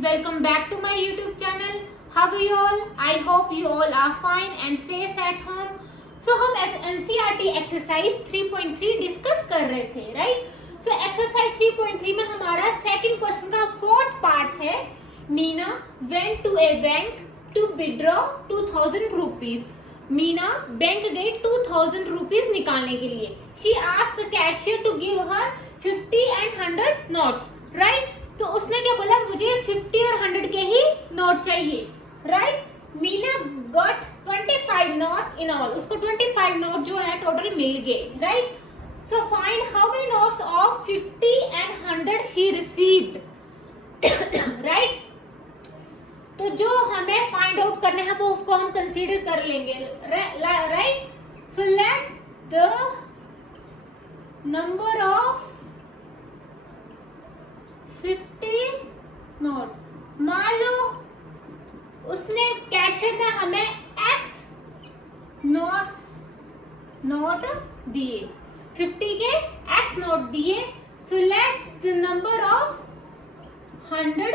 welcome back to my YouTube channel. How are you all? I hope you all are fine and safe at home. So हम NCERT exercise 3.3 discuss कर रहे थे, right? So exercise 3.3 में हमारा second question का fourth part है. Meena went to a bank to withdraw 2000 rupees. Meena bank गई 2000 rupees निकालने के लिए. She asked the cashier to give her 50 and 100 notes, right? तो उसने क्या बोला, मुझे 50 और 100 के ही नोट चाहिए, right? Meena got 25 note in all. उसको 25 नोट जो है टोटल मिल गए, right? So find how many notes of 50 and 100 she received, right? तो जो हमें फाइंड आउट करना है वो उसको हम कंसीडर कर लेंगे, right? So let the number of 50 note. मान लो उसने कैशियर ने हमें x नोट दिए, 50 के x नोट दिए. So let the number of 100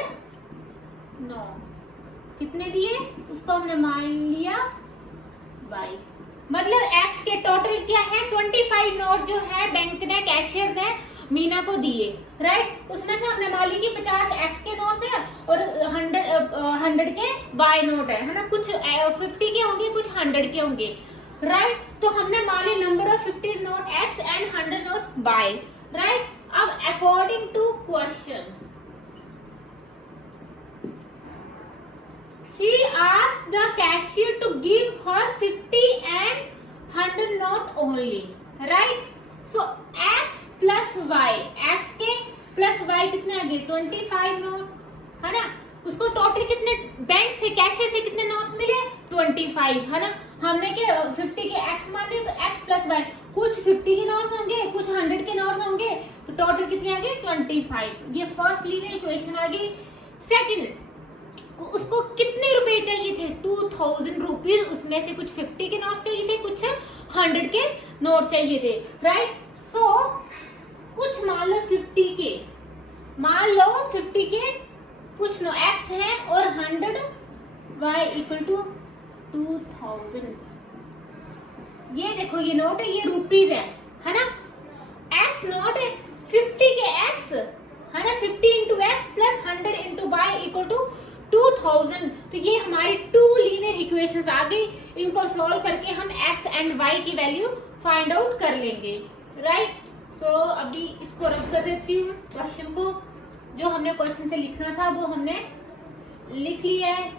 note कितने दिए उसको हमने मान लिया y. मतलब x के टोटल क्या है, 25 नोट जो है बैंक ने कैशियर ने मीना को दिए, राइट? उसमें से हमने मान ली कि 50 x के नोट्स है और 100 के y नोट है ना? कुछ 50 के होंगे, कुछ 100 के होंगे, राइट? तो हमने मान ली number of 50 note x and 100 note y, right? अब according to question she asked the cashier to give her 50 and 100 note only, right? So x plus y, x के plus y कितने आ गए, 25 नोट, है ना? उसको टोटल कितने bank से cashier से कितने नोट्स मिले, 25, है ना? हमने क्या 50 के x मान लिए तो x plus y, कुछ 50 के नोट्स होंगे, कुछ 100 के नोट्स होंगे, तो टोटल कितने आ गए, 25. ये फर्स्ट लीनियर इक्वेशन आ गई. सेकंड, उसको कितने रुपए चाहिए थे, 2000 रुपीज. उसमें से कुछ 50 के नोट चाहिए थे, कुछ 100 के नोट चाहिए थे, राइट? सो कुछ मान लो 50 के, मान लो 50 के कुछ नो x है और 100 y इक्वल टू 2000. ये देखो ये नोट है, ये रुपीज है ना? x नोट है, 50 के x है ना, 50 into x plus 100 into y equal to 2000. तो ये हमारी टू लीनियर इक्वेशंस आ गई. इनको सॉल्व करके हम x एंड y की वैल्यू फाइंड आउट कर लेंगे, राइट? सो अभी इसको रब कर देती हूँ. क्वेश्चन को जो हमने क्वेश्चन से लिखना था वो हमने लिख लिया है.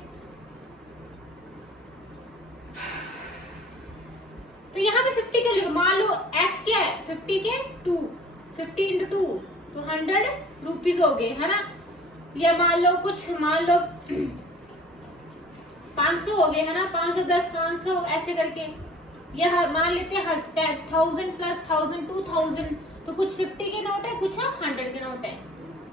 तो यहाँ पे 50 के लिखो. मान लो x क्या है, 50 के 2, 50 इंटू 2 तो 100 रुपीज हो गए, है ना? या मान लो कुछ, मान लो 500 हो गए, है ना? 510, 500 ऐसे करके. यह मान लेते हैं 1000 प्लस 1000 2000. तो कुछ 50 के नोट है, कुछ 100 के नोट है.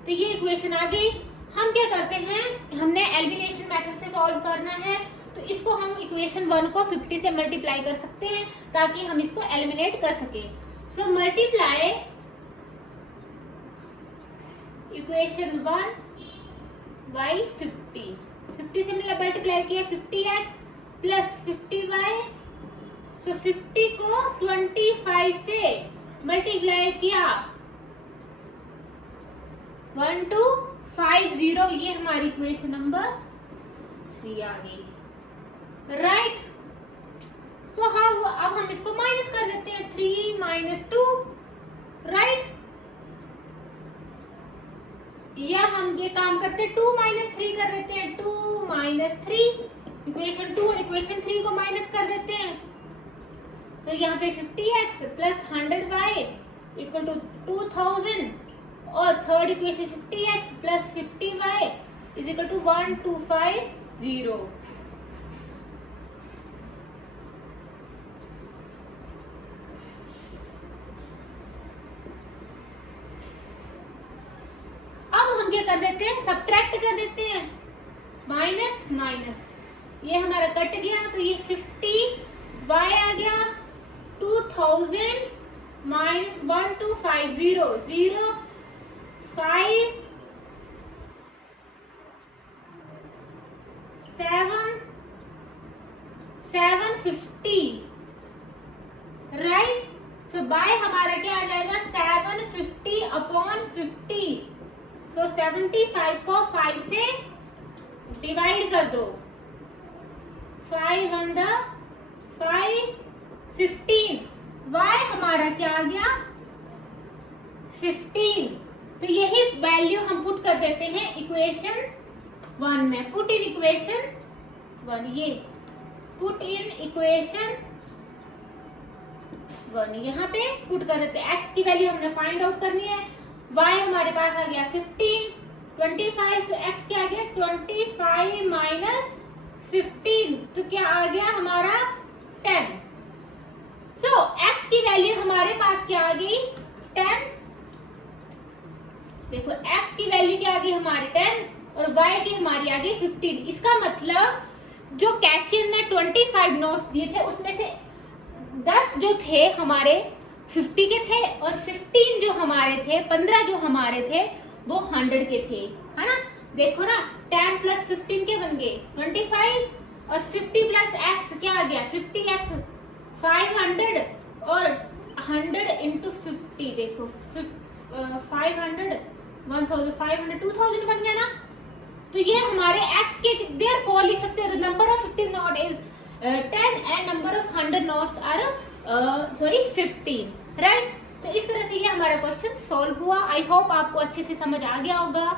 तो ये इक्वेशन आ गई. हम क्या करते हैं, हमने एलिमिनेशन मेथड से सॉल्व करना है. तो इसको हम इक्वेशन 1 को 50 से मल्टीप्लाई कर सकते हैं ताकि हम इसको एलिमिनेट कर सके. So multiply equation 1 by 50. 50 से मैंने मल्टीप्लाई किया 50x प्लस 50y. सो 50 को 25 से मल्टीप्लाई किया 1250. ये हमारी इक्वेशन नंबर 3 आ गई, राइट? सो अब हम इसको माइनस कर देते हैं. 3 माइनस 2, राइट? या हम ये काम करते हैं 2 माइनस 3 कर देते हैं. 2 माइनस 3, इक्वेशन 2 और इक्वेशन 3 को माइनस कर देते हैं. तो यहाँ पे 50x plus 100y equal to 2000 और third equation 50x plus 50y is equal to 1250. क्या कर देते हैं, सब्ट्रैक्ट कर देते हैं. माइनस माइनस ये हमारा कट गया. तो ये 50y आ गया. 2000 माइनस 1250 0 5 750, राइट। सो बाय हमारा क्या आ जाएगा 750 अपॉन 50। सो 75 को 5 से डिवाइड कर दो। 5 1 5 15। y हमारा क्या आ गया 15। तो यही वैल्यू हम पुट कर देते हैं इक्वेशन 1 में। पुट इन इक्वेशन 1, ये पुट इन इक्वेशन 1 यहाँ पे पुट कर देते हैं। x की वैल्यू हमने फाइंड आउट करनी है। y हमारे पास आ गया 15, 25। तो x क्या आ गया 25 माइनस 15, तो क्या आ गया हमारा 10। सो x की वैल्यू हमारे पास क्या आ गई 10। देखो x की वैल्यू क्या आ गई हमारी 10 और y की हमारी आ गई 15। इसका मतलब जो कैशियर ने 25 नोट्स दिए थे उसमें से 10 जो थे हमारे 50 के थे और 15 जो हमारे थे 15 जो हमारे थे वो 100 के थे, है ना। देखो ना 10 प्लस 15 के बन गए 25 और 50 प्लस x क्या आ गया 50x 500 और 100 इंटू 50। देखो 500 1500 2000 बन गया ना। तो ये हमारे x के देयरफॉर लिख सकते हो the number of 50 note is 10 and number of 100 notes are 15, right. तो इस तरह से ये हमारा क्वेश्चन सॉल्व हुआ। आई होप आपको अच्छे से समझ आ गया होगा।